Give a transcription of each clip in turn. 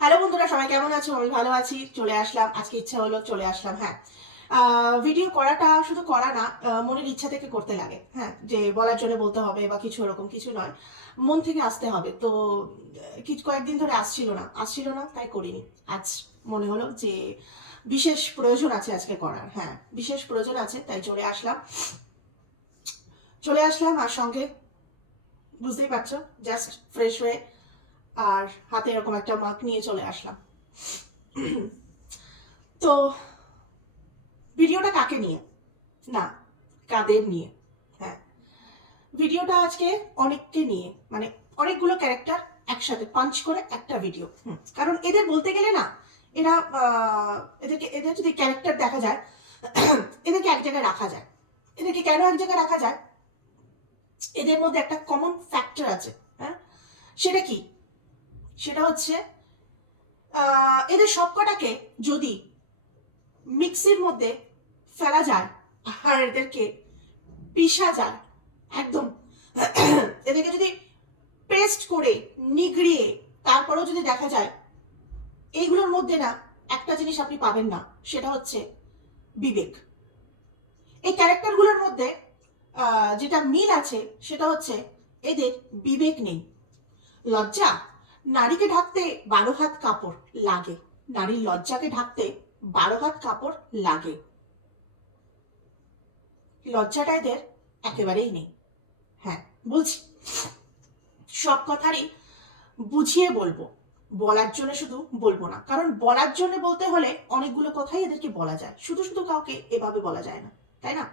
Hello বন্ধুরা, সবাই কেমন আছো? আমি ভালো আছি। চলে আসলাম, আজকে ইচ্ছা হলো চলে আসলাম। হ্যাঁ, ভিডিও করাটা শুধু করা না, মনের ইচ্ছা থেকে করতে লাগে। হ্যাঁ, যে বলার জন্য বলতে হবে বা কিছু এরকম কিছু নয়, মন থেকে আসতে হবে। তো কিছু কয়েকদিন ধরে আসছিল না, তাই করিনি। আজ মনে হলো যে বিশেষ প্রয়োজন আছে আজকে করার। হ্যাঁ, বিশেষ প্রয়োজন আছে, তাই চলে আসলাম। আর সঙ্গে বুঝতেই পারছো, জাস্ট ফ্রেশ হয়ে আর হাতে এরকম একটা মাগ নিয়ে চলে আসলাম। তো ভিডিওটা কাকে নিয়ে না, কাদের নিয়ে? হ্যাঁ, ভিডিওটা আজকে অনেককে নিয়ে, মানে অনেকগুলো ক্যারেক্টার একসাথে পাঞ্চ করে একটা ভিডিও। কারণ এদের বলতে গেলে না, এরা এদের যদি ক্যারেক্টার দেখা যায়, এদেরকে এক জায়গায় রাখা যায়। এদেরকে কেন এক জায়গায় রাখা যায়? এদের মধ্যে একটা কমন ফ্যাক্টর আছে। হ্যাঁ, সেটা কি? সেটা হচ্ছে এদের সবকটাকে যদি মিক্সির মধ্যে ফেলা যায় আর এদেরকে পিষা যায় একদম, এদেরকে যদি পেস্ট করে নিগড়িয়ে তারপরেও যদি দেখা যায়, এইগুলোর মধ্যে না একটা জিনিস আপনি পাবেন না, সেটা হচ্ছে বিবেক। এই ক্যারেক্টারগুলোর মধ্যে যেটা মিল আছে সেটা হচ্ছে এদের বিবেক নেই। লজ্জা, নারীকে ঢাকতে 12 হাত কাপড় লাগে। নারীর লজ্জাকে ঢাকতে 12 হাত কাপড় লাগে। লজ্জাটা এদের একেবারেই নেই। হ্যাঁ, বলছি, সব কথারই বুঝিয়ে বলবো, বলার জন্য শুধু বলবো না। কারণ বলার জন্য বলতে হলে অনেকগুলো কথাই এদেরকে বলা যায়, শুধু শুধু কাউকে এভাবে বলা যায় না, তাই না?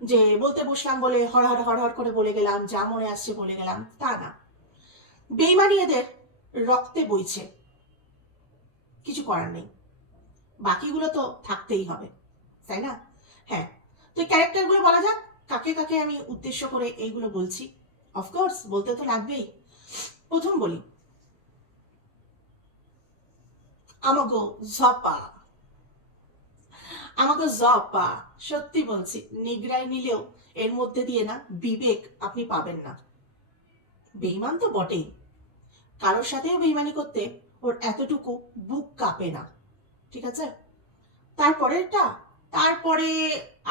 যে বলতে বসলাম বলে হড়হড় করে বলে গেলাম, যা মনে আসছে বলে গেলাম, তা না। বেইমানি এদের রক্তে বইছে, কিছু করার নেই। বাকিগুলো তো থাকতেই হবে, তাই না? হ্যাঁ, তো এই ক্যারেক্টারগুলো বলা যাক, কাকে কাকে আমি উদ্দেশ্য করে এইগুলো বলছি। অফকোর্স বলতে তো লাগবেই। প্রথম বলি, আমাগো জপা। আমাকে জপা, সত্যি বলছি, নিগড়াই নিলেও এর মধ্যে দিয়ে না বিবেক আপনি পাবেন না। বেইমান তো বটেই, কারোর সাথেও বেইমানি করতে ওর এতটুকু বুক কাঁপে না। ঠিক আছে, তারপরেরটা, তারপরে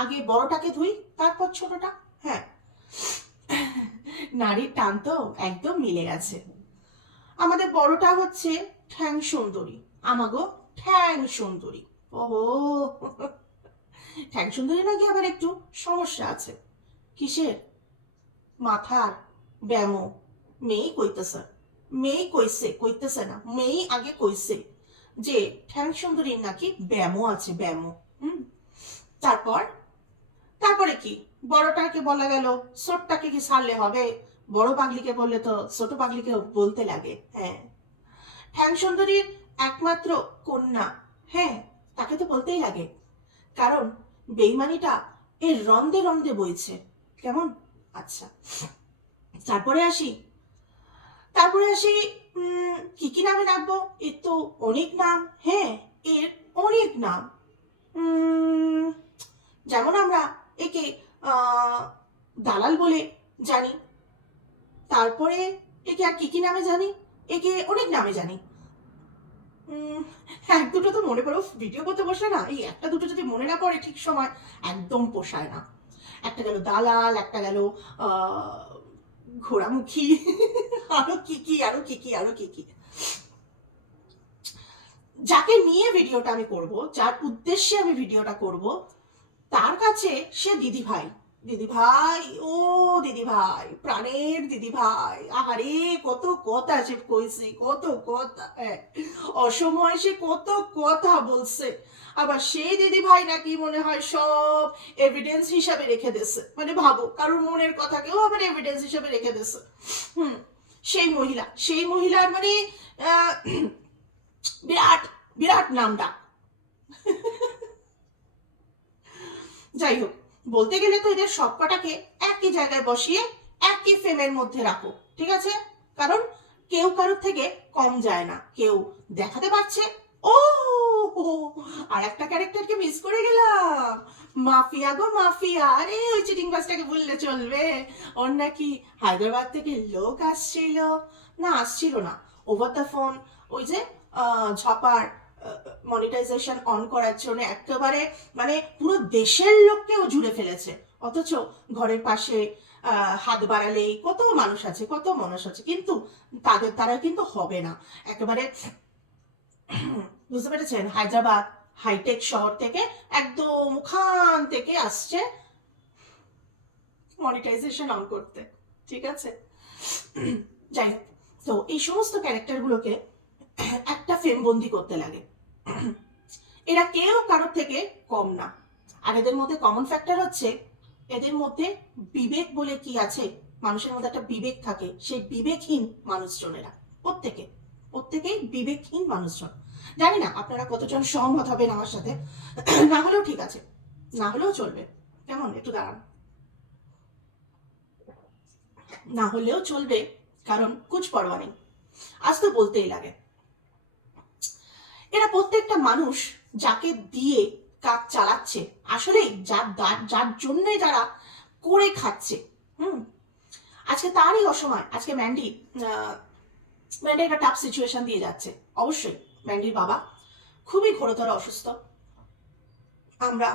আগে বড়টাকে ধুই, তারপর ছোটটা। হ্যাঁ, নারীর টান তো একদম মিলে গেছে। আমাদের বড়টা হচ্ছে ঠ্যাং সুন্দরী, আমাগো ঠ্যাং সুন্দরী। ওহো, ঠ্যাং সুন্দরী নাকি আবার একটু সমস্যা আছে। কিসের? মাথার ব্যামো। মেয়েই কইতেছে, মেয়েই কইতেছে না, মেয়েই আগে কইছে যে ঠ্যাং সুন্দরীর নাকি ব্যামো আছে, ব্যামো। হুম, তারপর তারপরে কি? বড়টাকে বলা গেল, ছোটটাকে কি ছাড়লে হবে? বড় পাগলিকে বললে তো ছোট পাগলিকে বলতে লাগে। হ্যাঁ, ঠ্যাং সুন্দরীর একমাত্র কন্যা, হ্যাঁ, তাকে তো বলতেই লাগে। কারণ বেইমানিটা এর রন্দে রন্দে বইছে। কেমন? আচ্ছা, তারপরে আসি, তারপরে আসি, কি কি নামে ডাকবো? এর তো অনেক নাম। হ্যাঁ, এর অনেক নাম। উম, যেমন আমরা একে আহ দালাল বলে জানি, তারপরে একে আর কি কি নামে জানি? একে অনেক নামে জানি। উম, এক দুটো তো মনে পড়ো, ভিডিও করতে বসলে না এই একটা দুটো যদি মনে না পড়ে ঠিক সময়, একদম পোষায় না। একটা গেল দালাল, একটা গেল ঘোড়ামুখী, আরো কি কি। যাকে নিয়ে ভিডিওটা আমি করব, যার উদ্দেশ্যে আমি ভিডিওটা করব, তার কাছে সে দিদি ভাই। দিদি ভাই, ও দিদি ভাই, প্রাণের দিদি ভাই। আহারে, কত কথা সে কইছে, কত কথা। অসময় সে কত কথা বলছে। আবার সেই দিদি ভাই নাকি মনে হয় সব এভিডেন্স হিসাবে রেখে দিছে। মানে ভাবো, কারোর মনের কথাকেও আবার এভিডেন্স হিসাবে রেখে দিছে। হুম, সেই মহিলার মানে আহ, বিরাট বিরাট নামটা। যাই হোক, বলতে গেলে তো এদের সবকটাকে একই জায়গায় বসিয়ে একই ফ্রেমের মধ্যে রাখো, ঠিক আছে? কারণ কেউ কারোর থেকে কম যায় না, কেউ দেখাতে পারছে। ও, আর একটা ক্যারেক্টারকে মিস করে গেলাম, মাফিয়া গো মাফিয়া। আরে ওই চিটিং বাসটাকে বললে চলবে? ওর নাকি হায়দ্রাবাদ থেকে লোক আসছিল, না আসছিল না, ওভার দ্য ফোন, ওই যে ঝপার মনিটাইজেশন অন করার জন্য একেবারে মানে পুরো দেশের লোককেও জুড়ে ফেলেছে, অথচ ঘরের পাশে হাত বাড়ালেই কত মানুষ আছে, কত মানুষ আছে, কিন্তু তারা কিন্তু হবে না। একেবারে বুঝতে পেরেছেন, হায়দ্রাবাদ হাইটেক শহর থেকে একদম ওখান থেকে আসছে মনিটাইজেশন অন করতে, ঠিক আছে। যাই হোক, তো এই সমস্ত ক্যারেক্টারগুলোকে একটা ফ্রেমবন্দি করতে লাগে। এরা কেউ কারোর থেকে কম না, আর এদের মধ্যে কমন ফ্যাক্টর হচ্ছে এদের মধ্যে বিবেক বলে কি আছে, মানুষের মধ্যে একটা বিবেক থাকে, সেই বিবেকহীন মানুষজনেরা প্রত্যেকেই বিবেকহীন মানুষজন। জানি না আপনারা কতজন সহমত হবেন আমার সাথে, না হলেও ঠিক আছে, না হলেও চলবে। কেমন, একটু দাঁড়ান, না হলেও চলবে, কারণ কুছ পরোয়া নেই, আজ তো বলতেই লাগে। এরা প্রত্যেকটা মানুষ যাকে দিয়ে কাজ চালাচ্ছে, আসলে যার জন্যই তারা করে খাচ্ছে। আজকে তারই অসময়, আজকে ম্যান্ডি একটা টাফ সিচুয়েশন দিয়ে যাচ্ছে। অবশ্যই ম্যান্ডির বাবা খুবই ঘোরতর অসুস্থ। আমরা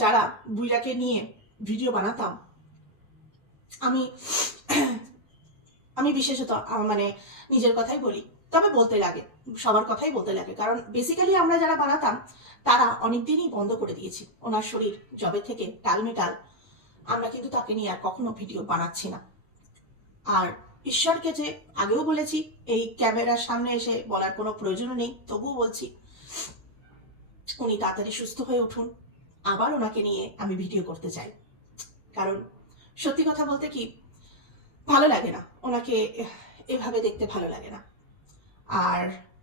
যারা বুইরাকে নিয়ে ভিডিও বানাতাম, আমি আমি বিশেষত মানে নিজের কথাই বলি, তবে বলতে লাগে, সবার কথাই বলতে লাগে, কারণ বেসিক্যালি আমরা যারা বানাতাম তারা অনেকদিনই বন্ধ করে দিয়েছি। ওনার শরীর জবে থেকে টালমেটাল, আমরা কিন্তু তাকে নিয়ে আর কখনো ভিডিও বানাচ্ছি না। আর ঈশ্বরকে যে আগেও বলেছি, এই ক্যামেরার সামনে এসে বলার কোনো প্রয়োজনও নেই, তবুও বলছি উনি তাড়াতাড়ি সুস্থ হয়ে উঠুন, আবার ওনাকে নিয়ে আমি ভিডিও করতে চাই। কারণ সত্যি কথা বলতে কি, ভালো লাগে না ওনাকে এভাবে দেখতে, ভালো লাগে না। আর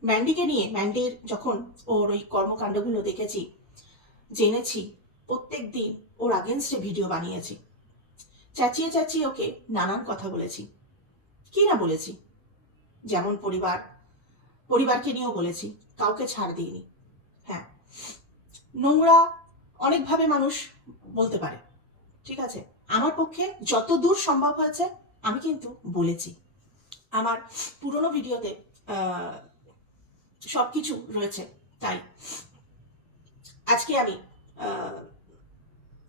ম্যান্ডিকে নিয়ে, ম্যান্ডির যখন ওর ওই কর্মকাণ্ডগুলো দেখেছি, জেনেছি, প্রত্যেক দিন ওর আগেনস্টে ভিডিও বানিয়েছি, চাচিয়ে চাচিয়ে ওকে নানান কথা বলেছি, কি না বলেছি, যেমন পরিবারকে নিয়েও বলেছি, কাউকে ছাড় দিইনি। হ্যাঁ, নোংরা অনেকভাবে মানুষ বলতে পারে, ঠিক আছে, আমার পক্ষে যত দূর সম্ভব হয়েছে আমি কিন্তু বলেছি। আমার পুরনো ভিডিওতে সবকিছু রয়েছে, তাই আজকে আমি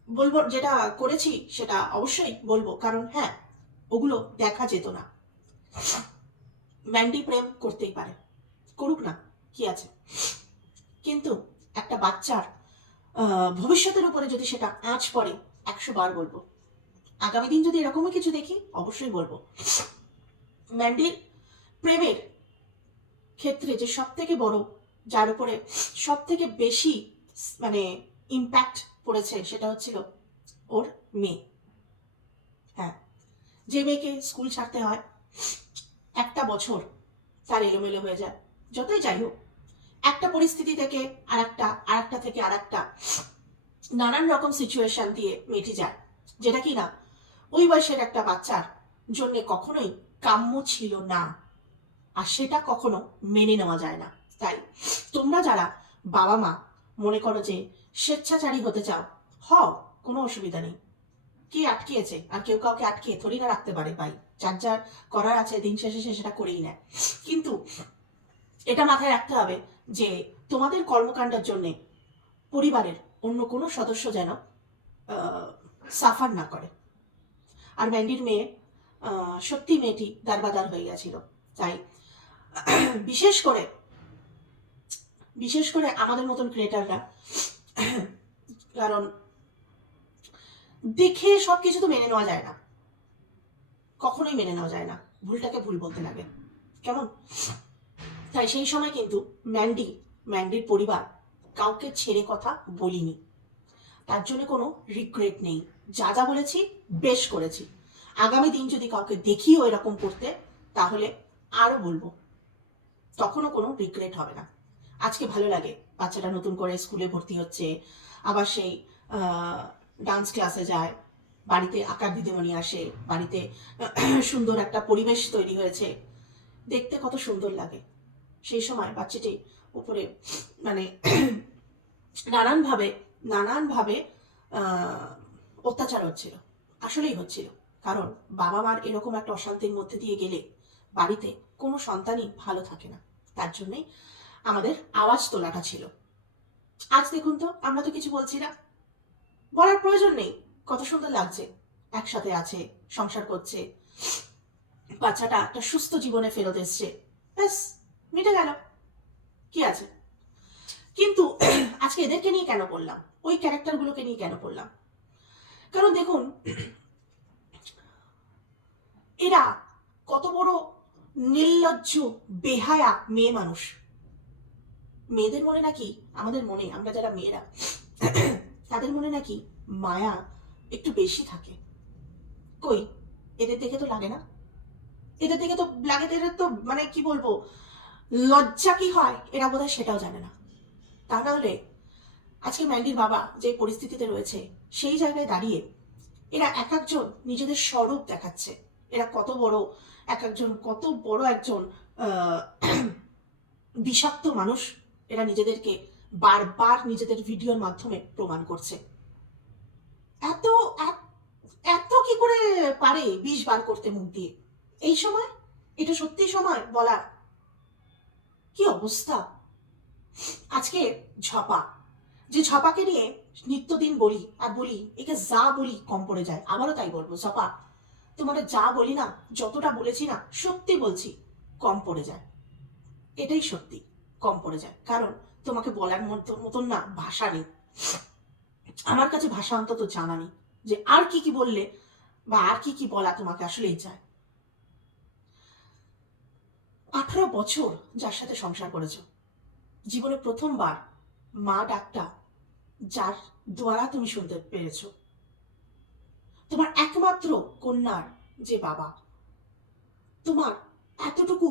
বলবো, যেটা করেছি সেটা অবশ্যই বলবো, কারণ হ্যাঁ, ওগুলো দেখা যেত না। ম্যান্ডি প্রেম করতেই পারে, করুক না, কি আছে, কিন্তু একটা বাচ্চার ভবিষ্যতের উপরে যদি সেটা আঁচ পড়ে, 100 বার বলবো। আগামী দিন যদি এরকমই কিছু দেখি, অবশ্যই বলবো। ম্যান্ডির প্রেমের ক্ষেত্রে যে সব থেকে বড়, যার উপরে সব থেকে বেশি মানে ইম্প্যাক্ট পড়েছে, সেটা হচ্ছিল ওর মেয়ে। হ্যাঁ, যে মেয়েকে স্কুল ছাড়তে হয়, একটা বছর তার এলোমেলো হয়ে যায়, যতই যাই হোক, একটা পরিস্থিতি থেকে আরেকটা থেকে আরেকটা, নানান রকম সিচুয়েশন দিয়ে মেটে যায়, যেটা কি না ওই বয়সের একটা বাচ্চার জন্য কখনোই কাম্য ছিল না, আর সেটা কখনো মেনে নেওয়া যায় না। তাই তোমরা যারা বাবা মা মনে করো যে স্বেচ্ছাচারী হতে চাও, হও, কোনো অসুবিধা নেই, কে আটকিয়েছে? আর কেউ কাউকে আটকিয়ে থরি না রাখতে পারে ভাই, যার যার করার আছে দিন শেষে সে সেটা করেই নেয়। কিন্তু এটা মাথায় রাখতে হবে যে তোমাদের কর্মকাণ্ডের জন্য পরিবারের অন্য কোনো সদস্য যেন সাফার না করে। আর ম্যান্ডির মেয়ে সত্যি মেয়েটি দারবাদার হয়ে গেছিল, তাই বিশেষ করে আমাদের মতন ক্রিয়েটাররা, কারণ দেখে সবকিছু তো মেনে নেওয়া যায় না, কখনোই মেনে নেওয়া যায় না, ভুলটাকে ভুল বলতে লাগে, কেমন। তাই সেই সময় কিন্তু ম্যান্ডির পরিবার কাউকে ছেড়ে কথা বলিনি, তার জন্য কোনো রিগ্রেট নেই, যা যা বলেছি বেশ করেছি। আগামী দিন যদি কাউকে দেখিও এরকম করতে, তাহলে আরো বলবো, তখনও কোনো রিগ্রেট হবে না। আজকে ভালো লাগে, বাচ্চাটা নতুন করে স্কুলে ভর্তি হচ্ছে, আবার সেই ডান্স ক্লাসে যায়, বাড়িতে আঁকার দিদিমণি আসে, বাড়িতে সুন্দর একটা পরিবেশ তৈরি হয়েছে, দেখতে কত সুন্দর লাগে। সেই সময় বাচ্চাটি উপরে মানে নানানভাবে অত্যাচার হচ্ছিল, আসলেই হচ্ছিল, কারণ বাবা মার এরকম একটা অশান্তির মধ্যে দিয়ে গেলে বাড়িতে কোনো সন্তানই ভালো থাকে না। তার জন্যই আমাদের আওয়াজ তোলাটা ছিল। আজ দেখুন তো, আমরা তো কিছু বলছি না, বলার প্রয়োজন নেই। কত সুন্দর লাগছে, একসাথে আছে, সংসার করছে, বাচ্চাটা একটা সুস্থ জীবনে ফেরত এসছে, ব্যাস মিটে গেল, কি আছে। কিন্তু আজকে এদেরকে নিয়ে কেন পড়লাম, ওই ক্যারেক্টারগুলোকে নিয়ে কেন পড়লাম? কারণ দেখুন, এরা কত বড় নির্লজ্জ বেহায়া মেয়ে মানুষ। মেয়েদের মনে নাকি, আমাদের মনে, আমরা যারা মেয়েরা, তাদের মনে নাকি মায়া একটু বেশি থাকে। কই, এদের দেখে তো লাগে না। এদের দেখে তো লাগে, এদের তো মানে কি বলবো, লজ্জা কি হয় এরা বোধহয় সেটাও জানে না। তা না হলে আজকে ম্যান্ডির বাবা যে পরিস্থিতিতে রয়েছে, সেই জায়গায় দাঁড়িয়ে এরা এক একজন নিজেদের স্বরূপ দেখাচ্ছে। এরা কত বড় কত বড় একজন বিষাক্ত মানুষ, এরা নিজেদেরকে বারবার নিজেদের ভিডিওর মাধ্যমে প্রমাণ করছে। এত এত কি করে পারে বিষ বার করতে মুখ দিয়ে? এই সময় এটা সত্যি সময় বলার? কি অবস্থা আজকে। ঝপা, যে ঝপাকে নিয়ে নিত্যদিন বলি আর বলি, একে যা বলি কম পড়ে যায়। আবারও তাই বলবো, ঝপা তোমার যা বলি না, যতটা বলেছি না, সত্যি বলছি, কম পড়ে যায়। এটাই সত্যি, কম পড়ে যায়। কারণ তোমাকে বলার মতন না ভাষা নেই, আমার কাছে ভাষা অন্তত জানা নেই যে আর কি কি বললে বা আর কি কি বলা তোমাকে আসলেই চায়। 18 বছর যার সাথে সংসার করেছ, জীবনে প্রথমবার মা ডাকটা যার দ্বারা তুমি শুনতে পেরেছ, তোমার একমাত্র কন্যার যে বাবা, তোমার এতটুকু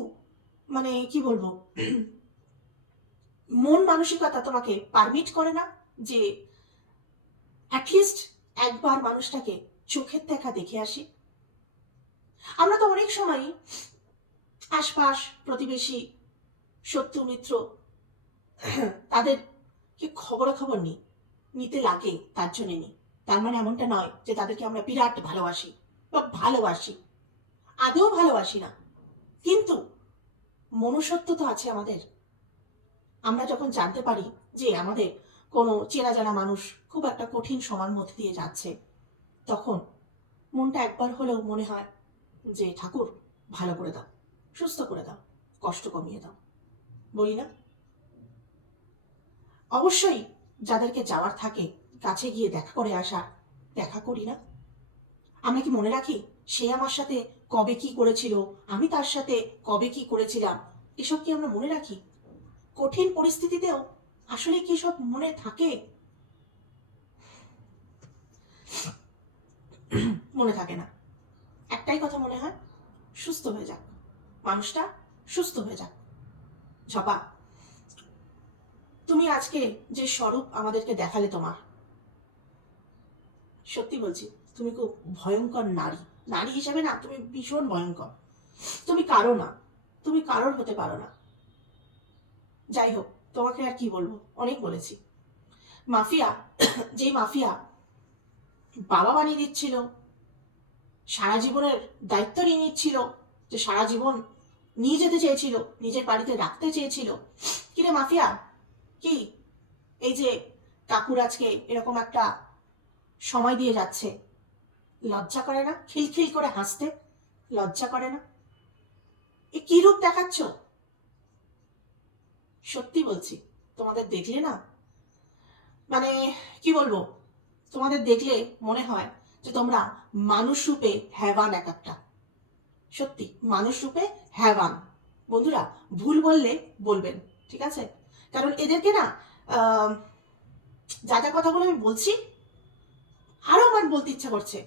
মানে কি বলবো, মন মানসিকতা তোমাকে পারমিট করে না যে অ্যাটলিস্ট একবার মানুষটাকে চোখের দেখা দেখে আসি। আমরা তো অনেক সময় আশপাশ প্রতিবেশী শত্রু মিত্র তাদেরকে খবরাখবর নিতে লাগে, তার জন্য নিই। তার মানে এমনটা নয় যে তাদেরকে আমরা বিরাট ভালোবাসি বা ভালোবাসি, আদৌ ভালোবাসি না, কিন্তু মনুষ্যত্ব তো আছে আমাদের। আমরা যখন জানতে পারি যে আমাদের কোনো চেনা জানা মানুষ খুব একটা কঠিন সময়ের মধ্যে দিয়ে যাচ্ছে, তখন মনটা একবার হলেও মনে হয় যে ঠাকুর ভালো করে দাও, সুস্থ করে দাও, কষ্ট কমিয়ে দাও, বলি না? অবশ্যই যাদেরকে যাওয়ার থাকে কাছে গিয়ে দেখা করে আসা, দেখা করি না? আমরা কি মনে রাখি সে আমার সাথে কবে কি করেছিল, আমি তার সাথে কবে কি করেছিলাম? এসব কি আমরা মনে রাখি? কঠিন পরিস্থিতিতেও আসলে কি সব মনে থাকে? মনে থাকে না। একটাই কথা মনে হয়, সুস্থ হয়ে যাক, মানুষটা সুস্থ হয়ে যাক। ঝপা, তুমি আজকে যে স্বরূপ আমাদেরকে দেখালে তোমার, সত্যি বলছি তুমি খুব ভয়ঙ্কর নারী। নারী হিসেবে না তুমি ভীষণ ভয়ঙ্কর। তুমি কারো না, তুমি কারোর হতে পারো না। যাই হোক, তোমাকে আর কি বলবো, অনেক বলেছি। মাফিয়া, যেই মাফিয়া বাবা বানিয়ে দিচ্ছিল, সারা জীবনের দায়িত্ব নিয়ে নিচ্ছিল, যে সারা জীবন নিয়ে যেতে চেয়েছিল, নিজের বাড়িতে রাখতে চেয়েছিল, কিরে মাফিয়া কি এই যে কাকুর আজকে এরকম একটা সময় দিয়ে যাচ্ছে, লজ্জা করে না? খিলখিল করে হাসতে লজ্জা করে না? এ কি রূপ দেখাচ্ছ? সত্যি বলছি, তোমাদের দেখলে না মানে কি বলবো, তোমাদের দেখলে মনে হয় যে তোমরা মানুষ রূপে হ্যাভান এক একটা। সত্যি মানুষ রূপে হ্যাভান। বন্ধুরা, ভুল বললে বলবেন, ঠিক আছে? কারণ এদেরকে না যা যা কথাগুলো আমি বলছি আরো আমার বলতে ইচ্ছা করছে,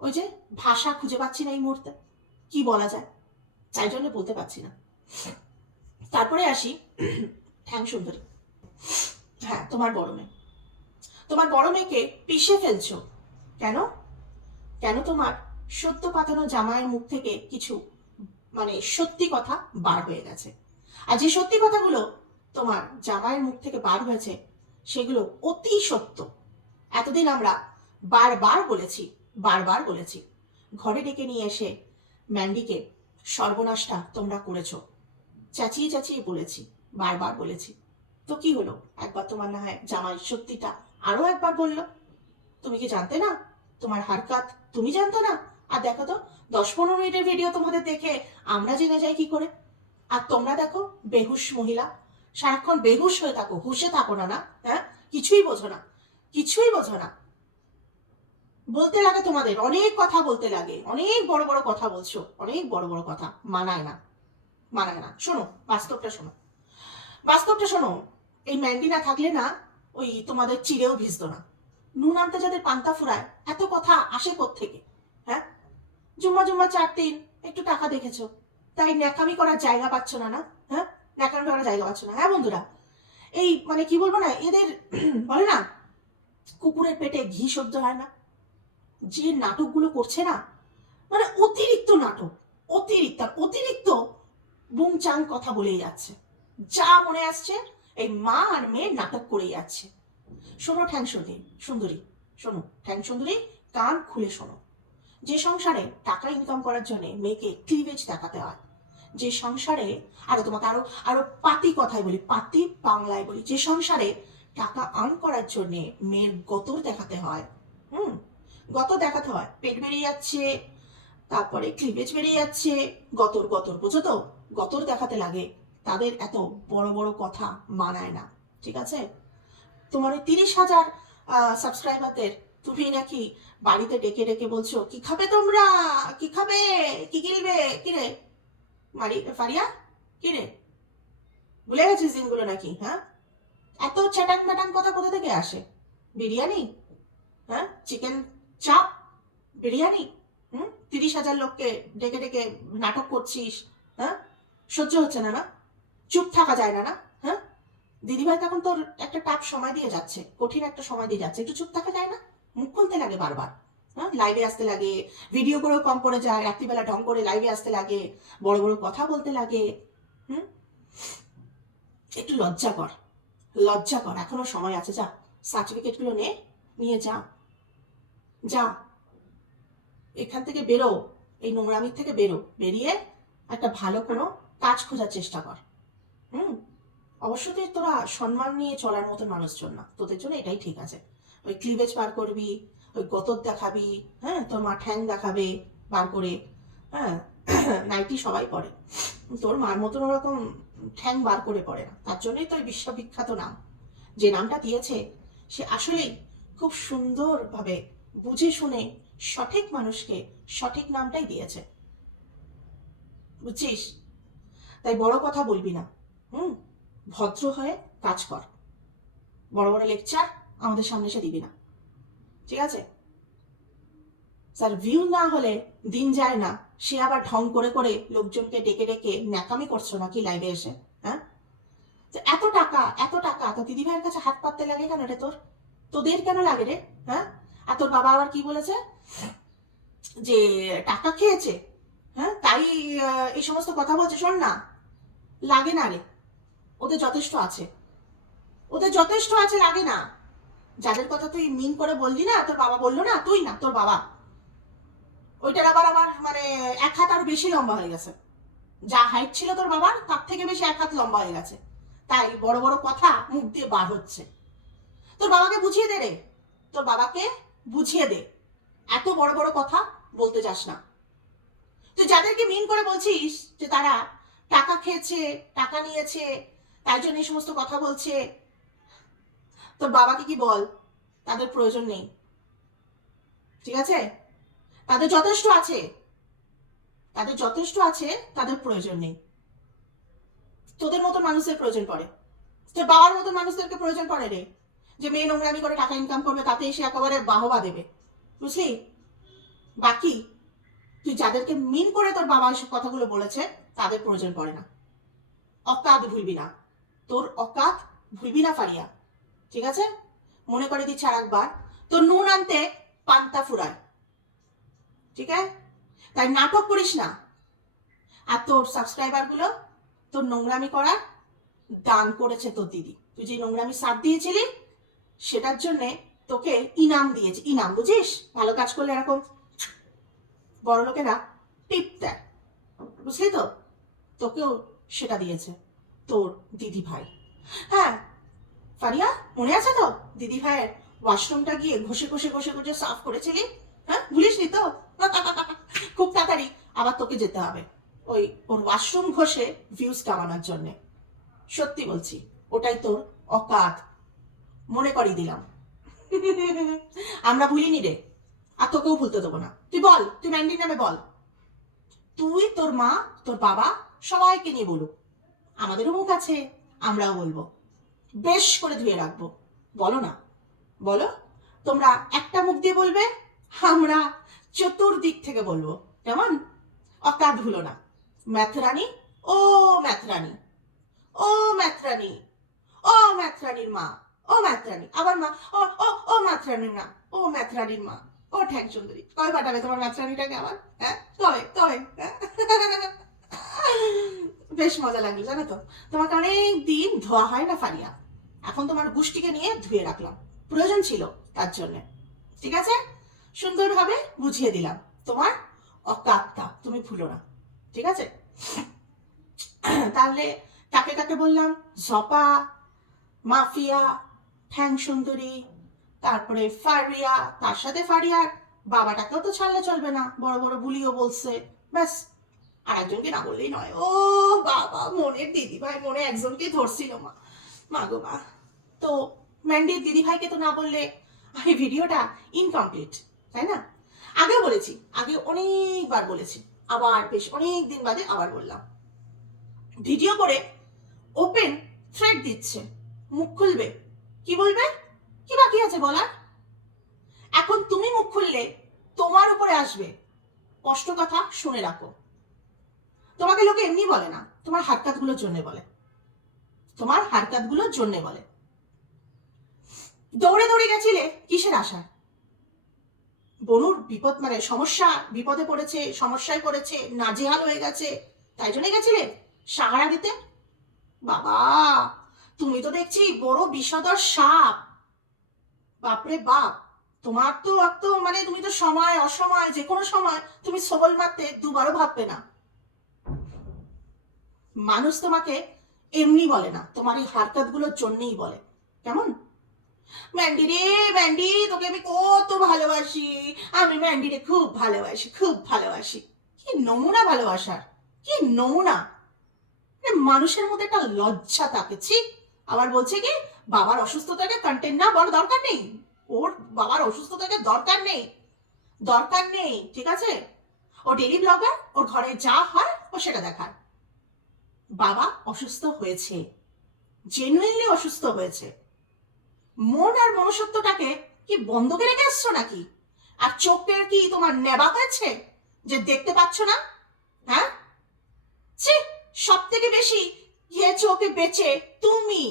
ওই যে ভাষা খুঁজে পাচ্ছি না এই মুহূর্তে, কি বলা যায়, তাই জন্য বলতে পারছি না। তারপরে আসি ঠ্যাং সুন্দরী। হ্যাঁ, তোমার বড় মেয়ে, তোমার বড় মেয়েকে পিষে ফেলছো কেন? কেন তোমার সত্য পাতানো জামাইয়ের মুখ থেকে কিছু মানে সত্যি কথা বার হয়ে গেছে। আর যে সত্যি কথাগুলো তোমার জামাইয়ের মুখ থেকে বার হয়েছে, সেগুলো অতি সত্য। এতদিন আমরা বারবার বলেছি, ঘরে ডেকে নিয়ে এসে ম্যান্ডিকে সর্বনাশটা তোমরা করেছো। চেঁচিয়ে চেঁচিয়ে বলেছি, বারবার বলেছি। তো কি হলো, একবার তোমার না হয় জামাই সত্যিটা আরো একবার বললো। তুমি কি জানতে না তোমার হারকাত? তুমি জানতে না? আর দেখো তো, 10-15 মিনিটের ভিডিও তোমাদের দেখে আমরা জেনে যাই কি করে? আর তোমরা দেখো বেহুশ মহিলা, সারাক্ষণ বেহুশ হয়ে থাকো, হুশে থাকো না, না? হ্যাঁ, কিছুই বোঝো না, কিছুই বোঝো না। বলতে লাগে তোমাদের, অনেক কথা বলতে লাগে, অনেক বড় বড় কথা বলছো, অনেক বড় বড় কথা, মানায় না, মানায় না। শোনো, বাস্তবটা শোনো, বাস্তবটা শোনো। এই ম্যান্ডি না থাকলে না ওই তোমাদের চিড়েও ভিজতো না। নুন আনতে যাদের পান্তা ফুরায়, এত কথা আসে কোত্থেকে? হ্যাঁ, জুম্মা জুম্মা 4 দিন একটু টাকা দেখেছো, তাই ন্যাকামি করার জায়গা পাচ্ছ না, না? হ্যাঁ, ন্যাকামি করার জায়গা পাচ্ছ না। হ্যাঁ বন্ধুরা, এই মানে কি বলবো না, এদের বলে না কুকুরের পেটে ঘি সহ্য হয় না। যে নাটকগুলো করছে না, মানে অতিরিক্ত নাটক, অতিরিক্ত অতিরিক্ত বুংচাং কথা বলেই যাচ্ছে, যা মনে আসছে এই মা আর মেয়ের নাটক করেই যাচ্ছে। শোনো ঠ্যাং সুন্দরী, সুন্দরী, শোনো ঠ্যাং সুন্দরী, কান খুলে শোনো। যে সংসারে টাকা ইনকাম করার জন্য মেয়েকে ক্লিভেজ দেখাতে হয়, যে সংসারে, আরো তোমাকে আরো আরো পাতি কথায় বলি, পাতি বাংলায় বলি, যে সংসারে টাকা আর্ন করার জন্য মেয়ের গতর দেখাতে হয়, হুম, গতর দেখাতে হয়, পেট বেরিয়ে যাচ্ছে, তারপরে ক্লিভেজ বেরিয়ে যাচ্ছে, গতর গতর, বোঝো তো, গতর দেখাতে লাগে, তাদের এত বড় বড় কথা মানায় না। ঠিক আছে, তোমার ওই 30,000 সাবস্ক্রাইবারদের তুমি নাকি বাড়িতে ডেকে ডেকে বলছো কি খাবে তোমরা, কি খাবে, কি গিলবে, কিরে ফারিয়া, কিরে ভুলে গেছিস দিনগুলো নাকি? হ্যাঁ, এত চ্যাটাং ম্যাটাং কথা কোথা থেকে আসে? বিরিয়ানি, হ্যাঁ, চিকেন চাপ, বিরিয়ানি, 30,000 লোককে ডেকে ডেকে নাটক করছিস, হ্যাঁ, সহ্য হচ্ছে না? না, চুপ থাকা যায় না? না, হ্যাঁ, দিদিভাই তখন তোর একটা টাফ সময় দিয়ে যাচ্ছে, কঠিন একটা সময় দিয়ে যাচ্ছে, একটু চুপ থাকা যায় না? মুখ খুলতে লাগে বারবার, হ্যাঁ, লাইভে আসতে লাগে, ভিডিও করেও কম পড়ে যায়, রাত্রিবেলা ঢং করে লাইভে আসতে লাগে, বড় বড় কথা বলতে লাগে। হুম, একটু লজ্জা কর, লজ্জা কর, এখনো সময় আছে, যা সার্টিফিকেটগুলো নিয়ে যা, যা এখান থেকে বেরো, এই নোংরামির থেকে বেরো, বেরিয়ে একটা ভালো কোনো কাজ খোঁজার চেষ্টা কর। হুম, অবশ্যই তোরা সম্মান নিয়ে চলার মতো মানুষজন না, তোদের জন্য এটাই ঠিক আছে। ওই ক্লিভেজ বার করবি, ওই গতর দেখাবি, হ্যাঁ, তোর মা ঠ্যাং দেখাবে বার করে, হ্যাঁ, নাইটি সবাই পরে, তোর মার মতন ওরকম ঠ্যাং বার করে পড়ে না, তার জন্যই তো ওই বিশ্ববিখ্যাত নাম। যে নামটা দিয়েছে সে আসলেই খুব সুন্দরভাবে বুঝে শুনে সঠিক মানুষকে সঠিক নামটাই দিয়েছে, বুঝছিস? তাই বড় কথা বলবি না, হুম, ভদ্র হয়ে কাজ কর, বড় বড় লেকচার আমাদের সামনে এসে দিবি না, ঠিক আছে? স্যার ভিউ না হলে দিন যায় না, সে আবার ঢং করে করে লোকজনকে ডেকে ডেকে ন্যাকামি করছো নাকি লাইভে এসে? হ্যাঁ, এত টাকা, এত টাকা তো দিদিভাইয়ের কাছে হাত পাততে লাগে কেন রে তোর? তোদের কেন লাগে রে? হ্যাঁ, আর তোর বাবা আবার কি বলেছে যে টাকা খেয়েছে, হ্যাঁ, তাই এই সমস্ত কথা বলছে। শোন না, লাগে না রে, ওদের যথেষ্ট আছে, ওদের যথেষ্ট আছে, লাগে না। যাদের কথা তুই মিন করে বললি না, তোর বাবা বললো না, তুই না, তোর বাবা, ওইটার আবার আবার মানে 1 হাত আরো বেশি লম্বা হয়ে গেছে, যা হাইট ছিল তোর বাবার তার থেকে বেশি 1 হাত লম্বা হয়ে গেছে, তাই বড় বড় কথা মুখ দিয়ে বার হচ্ছে। তোর বাবাকে বুঝিয়ে দে রে, তোর বাবাকে বুঝিয়ে দে, এত বড় বড় কথা বলতে যাস না। তুই যাদেরকে মিন করে বলছিস যে তারা টাকা খেয়েছে, টাকা নিয়েছে, তাই জন্য এই সমস্ত কথা বলছে, তোর বাবাকে কি বল, তাদের প্রয়োজন নেই, ঠিক আছে? তাদের যথেষ্ট আছে, তাদের যথেষ্ট আছে, তাদের প্রয়োজন নেই। তোদের মতো মানুষের প্রয়োজন পড়ে, তোর বাবার মতো মানুষদেরকে প্রয়োজন পড়ে রে, যে মেয়ে নোংরামি করে টাকা ইনকাম করবে, তাতে এসে একেবারে বাহবা দেবে, বুঝলি? বাকি তুই যাদেরকে মিন করে তোর বাবা এসব কথাগুলো বলেছে, তাদের প্রয়োজন পড়ে না। অকাত ভুলবি না, তোর অকাত ভুলবি না ফারিয়া, ঠিক আছে? মনে করে দিচ্ছি আর একবার, তোর নুন আনতে পান্তা ফুরায়, ঠিক আছে? তাই নাটক করিস না। আর তোর সাবস্ক্রাইবার গুলো তোর নোংরামি করার দান করেছে তোর দিদি, তুই যে নোংরামি সাথ দিয়েছিলি সেটার জন্যে তোকে ইনাম দিয়েছে, ইনাম, বুঝিস? ভালো কাজ করলে এরকম বড় লোকেরা টিপ দেয়, বুঝলি তো? তোকেও সেটা দিয়েছে তোর দিদি ভাই। হ্যাঁ ফারিয়া, মনে আছে তো দিদি ভাইয়ের ওয়াশরুমটা গিয়ে ঘষে ঘষে ঘষে ঘষে সাফ করেছিলি? হ্যাঁ, ভুলিসনি তো? খুব তাড়াতাড়ি আবার তোকে যেতে হবে ওই ওর ওয়াশরুম ঘষে ভিউজ কামানোর জন্যে। সত্যি বলছি, ওটাই তোর অকাত, মনে করিয়ে দিলাম। আমরা ভুলিনি রে, আর তোকেও ভুলতে দেবো না। তুই বল, তুই ম্যান্ডির নামে বল, তুই তোর মা তোর বাবা সবাইকে নিয়ে বলুক, আমাদেরও মুখ আছে, আমরাও বলবো, বেশ করে ধুয়ে রাখবো। বলো না, বলো। তোমরা একটা মুখ দিয়ে বলবে, আমরা চতুর্দিক থেকে বলবো। কেমন? অকাত ভুলো না। ম্যাথরানি, ও ম্যাথরানি, ও ম্যাথরানি, ও ম্যাথরানির মা, ও ম্যাথরানি, আবার মা, ও ও ও ম্যাথরানির মা, ও ম্যাথরানির মা, ও ঠ্যাং সুন্দরী। কবে পাঠাবে তোমার ম্যাথরানিটাকে আবার? হ্যাঁ, কবে কবে? বেশ মজা লাগলো জানো তো, তোমাকে অনেক দিন ধোয়া হয় না ফারিয়া, এখন তোমার গুষ্টিকে নিয়ে ধুয়ে রাখলাম, প্রয়োজন ছিল তার জন্য। ঠিক আছে, সুন্দরভাবে বুঝিয়ে দিলাম তোমার অকাতটা, তুমি ভুলো না। ঠিক আছে, তাহলে কাকে কাকে বললাম? জপা, মাফিয়া, ঠ্যাং সুন্দরী, তারপরে ফারিয়া, তার সাথে ফারিয়ার বাবাটাকেও তো ছাড়লে চলবে না, বড় বড় বুলিও বলছে। ব্যাস, আর একজনকে না বললেই নয়। ও বাবা, মনের দিদি ভাই মনে একজনকে ধরছিল মা, মা গো মা। তো ম্যান্ডির দিদি ভাইকে তো না বললে এই ভিডিওটা ইনকমপ্লিট, তাই না? আগেও বলেছি, আগে অনেকবার বলেছি, আবার বেশ অনেক দিন বাদে আবার বললাম। ভিডিও করে ওপেন থ্রেড দিচ্ছে, মুখ খুলবে, কি বলবে? কি বাকি আছে বলার? এখন তুমি মুখ খুললে তোমার উপরে আসবে। স্পষ্ট কথা শুনে রাখো, তোমাকে লোকে এমনি বলে না, তোমার হাতকাতগুলোর জন্য বলে, তোমার হাতকাতগুলোর জন্য বলে। দৌড়ে দৌড়ে গেছিলে কিসের আশা? বনুর বিপদ, মানে সমস্যা, বিপদে পড়েছে, সমস্যায় পড়েছে, নাজেহাল হয়ে গেছে, তাই জন্য গেছিলে সাহারা দিতে? বাবা, তুমি তো দেখছি বড় বিষধর সাপ, বাপরে বাপ। তোমার তো এত, মানে তুমি তো সময় অসময় যে কোনো সময় তুমি সবল মারতে দুবারও ভাববে না। মানুষ তোমাকে এমনি বলে না, তোমার এই হারকাত গুলোর জন্যই বলে। কেমন? ম্যান্ডি রে ম্যান্ডি, তোকে আমি কত ভালোবাসি, আমি ম্যান্ডি রে খুব ভালোবাসি, খুব ভালোবাসি। কি নমুনা ভালোবাসার, কি নমুনা! মানুষের মধ্যে একটা লজ্জা থাকে, ছি। আবার বলছে কি বাবার অসুস্থতাকে কন্টেন্ট না বড় দরকার নেই, ওর বাবার অসুস্থতাকে দরকার নেই, দরকার নেই। ঠিক আছে, ও ডেইলি ব্লগার, ওর ঘরে যা হয় ও সেটা দেখায়। বাবা অসুস্থ হয়েছে, জেনুইনলি অসুস্থ হয়েছে, মন আর মনুষ্যত্বটাকে কি বন্ধ করে রেখে এসছো নাকি? আর চোখের কি তোমার নেবা হয়েছে যে দেখতে পাচ্ছ না? হ্যাঁ, ছি, সব থেকে বেশি খেয়েছো ওকে বেচে তুমি।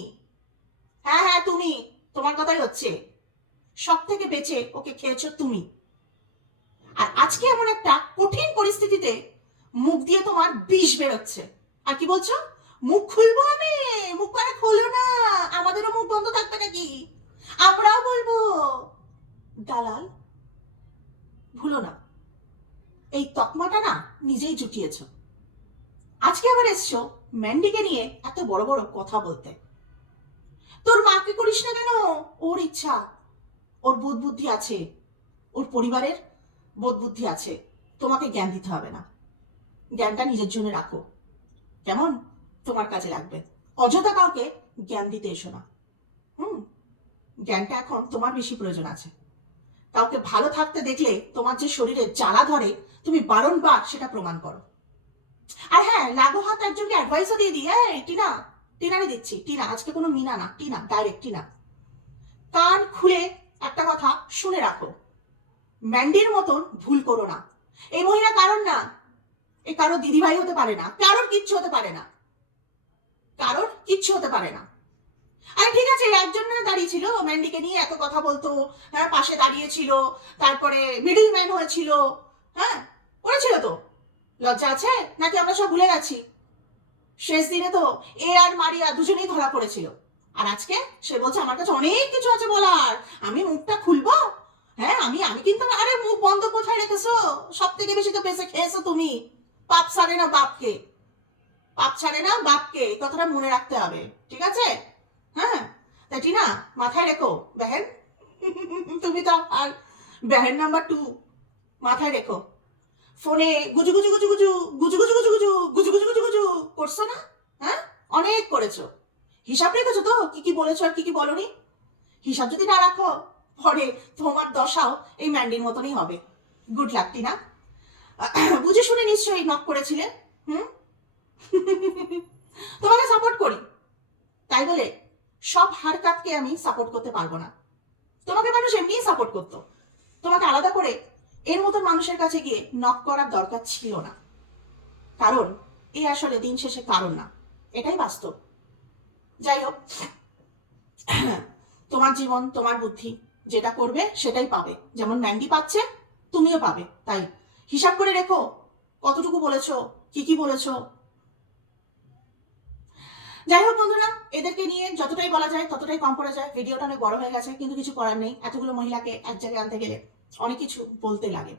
হ্যাঁ হ্যাঁ, তুমি, তোমার কথাই হচ্ছে, সব থেকে বেঁচে ওকে খেয়েছো তুমি। আর আজকে এমন একটা কঠিন পরিস্থিতিতে মুখ দিয়ে তোমার বিষ বেরোচ্ছে, আর কি বলছো? মুখ খুলবো আমি? মুখ করে খোলো না, আমাদেরও মুখ বন্ধ থাকবে নাকি? আমরাও বলবো। দালাল, ভুলো না, এই তকমাটা না নিজেই জুটিয়েছ। আজকে আবার এসছো ম্যান্ডিকে নিয়ে এত বড় বড় কথা বলতে। তোর মাকে করিস না কেন? ওর ইচ্ছা, ওর বোধ বুদ্ধি আছে, ওর পরিবারের বোধ বুদ্ধি আছে, তোমাকে জ্ঞান দিতে হবে না। জ্ঞানটা নিজের জন্য রাখো, কেমন? তোমার কাজে লাগবে। অযথা কাউকে জ্ঞান দিতে এসো না। জ্ঞানটা এখন তোমার বেশি প্রয়োজন আছে। কাউকে ভালো থাকতে দেখলে তোমার যে শরীরে জ্বালা ধরে, তুমি বারংবার সেটা প্রমাণ করো। আর হ্যাঁ, লাগো হাত একজনকে অ্যাডভাইসও দিয়ে দিই, এই টিনা, টিনারে দিচ্ছি, টিনা, আজকে কোনো মিনা না, টিনা, ডাইরেক্ট টিনা। কান খুলে একটা কথা শুনে রাখো, ম্যান্ডির মতন ভুল করো না। এই মহিলা কারণ না, এ কারোর দিদিভাই হতে পারে না, কারোর কিচ্ছু হতে পারে না, কারোর কিচ্ছু হতে পারে না। আরে ঠিক আছে, একজন না দাঁড়িয়ে ছিল ম্যান্ডিকে নিয়ে এত কথা বলতো, হ্যাঁ, পাশে দাঁড়িয়েছিল, তারপরে মিডল ম্যান হয়েছিল, হ্যাঁ, করেছিল তো। লজ্জা আছে নাকি আমরা সব ভুলে গেছি? শেষ দিনে তো এ আর মারিয়া দুজনেই ধরা পড়েছিল, আর আজকে সে বলছে আমার কাছে অনেক কিছু আছে বলার, আমি মুখটা খুলবো। হ্যাঁ, আমি আমি কিন্তু, আরে মুখ বন্ধ কোথায় রেখেছো? সব থেকে বেশি তো বেঁচে খেয়েছো তুমি, পাপ সারে না বাপকে। পাপ ছাড়ে না বাপকে, এই কথাটা মনে রাখতে হবে, ঠিক আছে? হ্যাঁ, তাই টিনা মাথায় রেখো বেহেন। তুমি তো আর বেহেন নাম্বার 2, মাথায় রেখো। ফোনে গুজু গুজু গুজু গুজু গুজু গুজু গুজু গুজু গুজু গুজু গুজু গুজু করছো না? হ্যাঁ, অনেক করেছো। হিসাব রেখেছো তো কি কি বলেছো আর কি কি বলনি? হিসাব যদি না রাখো পরে তোমার দশাও এই ম্যান্ডির মতনই হবে। Good luck Tina. বুঝে শুনে নিশ্চয়ই নক করেছিলে। হুম, তোমাকে সাপোর্ট করি, তাই বলে সব হারকাতকে আমি সাপোর্ট করতে পারবো না। তোমাকে মানুষ এমনিই সাপোর্ট করতো, তোমাকে আলাদা করে এর মতন মানুষের কাছে গিয়ে নক করার দরকার ছিল না। কারণ এ আসলে দিন শেষে কারণ না, এটাই বাস্তব। যাই হোক, তোমার জীবন তোমার বুদ্ধি, যেটা করবে সেটাই পাবে। যেমন ম্যান্ডি পাচ্ছে তুমিও পাবে, তাই হিসাব করে রেখো কতটুকু বলেছো, কি কি বলেছো। যাই হোক বন্ধুরা, এদেরকে নিয়ে যতটাই বলা যায় ততটাই কম পড়া যায়। ভিডিওটা অনেক বড় হয়ে গেছে, কিন্তু কিছু করার নেই। এতগুলো মহিলাকে এক জায়গায় আনতে গেলে অনেক কিছু বলতে লাগে,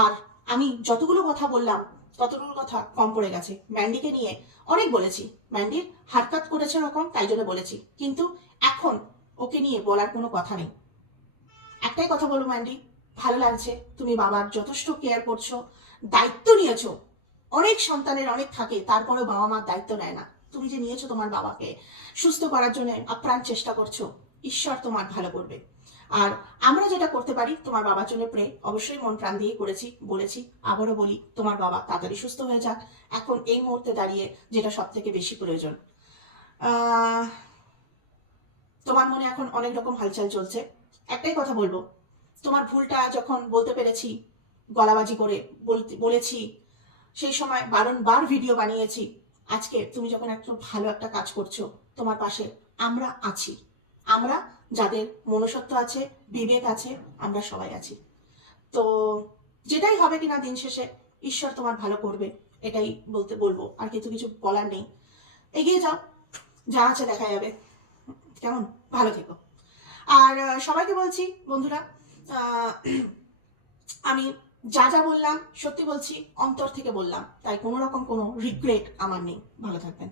আর আমি যতগুলো কথা বললাম ততগুলো কথা কম পড়ে গেছে। ম্যান্ডিকে নিয়ে অনেক বলেছি, ম্যান্ডির হারকাত করেছে ওরকম, তাই জন্য বলেছি, কিন্তু এখন ওকে নিয়ে বলার কোনো কথা নেই। একটাই কথা বলবো ম্যান্ডি, ভালো লাগছে তুমি বাবার যথেষ্ট কেয়ার করছো, দায়িত্ব নিয়েছো। অনেক সন্তানের অনেক থাকে, তারপরেও বাবা মার দায়িত্ব নেয় না। তুমি যে নিয়েছো তোমার বাবাকে সুস্থ করার জন্য আপ্রাণ চেষ্টা করছো, ঈশ্বর তোমার ভালো করবে। আর আমরা যেটা করতে পারি তোমার বাবার জন্য প্রে অবশ্যই মন প্রাণ দিয়ে করেছি, বলেছি, আবারও বলি, তোমার বাবা তাড়াতাড়ি সুস্থ হয়ে যাক। এখন এই মুহূর্তে দাঁড়িয়ে যেটা সব থেকে বেশি প্রয়োজন। তোমার মনে এখন অনেক রকম হালচাল চলছে। একটাই কথা বলবো, তোমার ভুলটা যখন বলতে পেরেছি, গলাবাজি করে বলেছি, সেই সময় বারংবার ভিডিও বানিয়েছি। আজকে তুমি যখন একটু ভালো একটা কাজ করছো, তোমার পাশে আমরা আছি। আমরা যাদের মনুষ্যত্ব আছে, বিবেক আছে, আমরা সবাই আছি। তো যেটাই হবে কিনা দিন শেষে ঈশ্বর তোমার ভালো করবে, এটাই বলবো, আর কিছু কিছু বলার নেই। এগিয়ে যাও, যা আছে দেখা যাবে। কেমন, ভালো থেকো। আর সবাইকে বলছি বন্ধুরা, আমি যা যা বললাম সত্যি বলছি, অন্তর থেকে বললাম, তাই কোনো রকম কোনো রিগ্রেট আমার নেই। ভালো থাকবেন।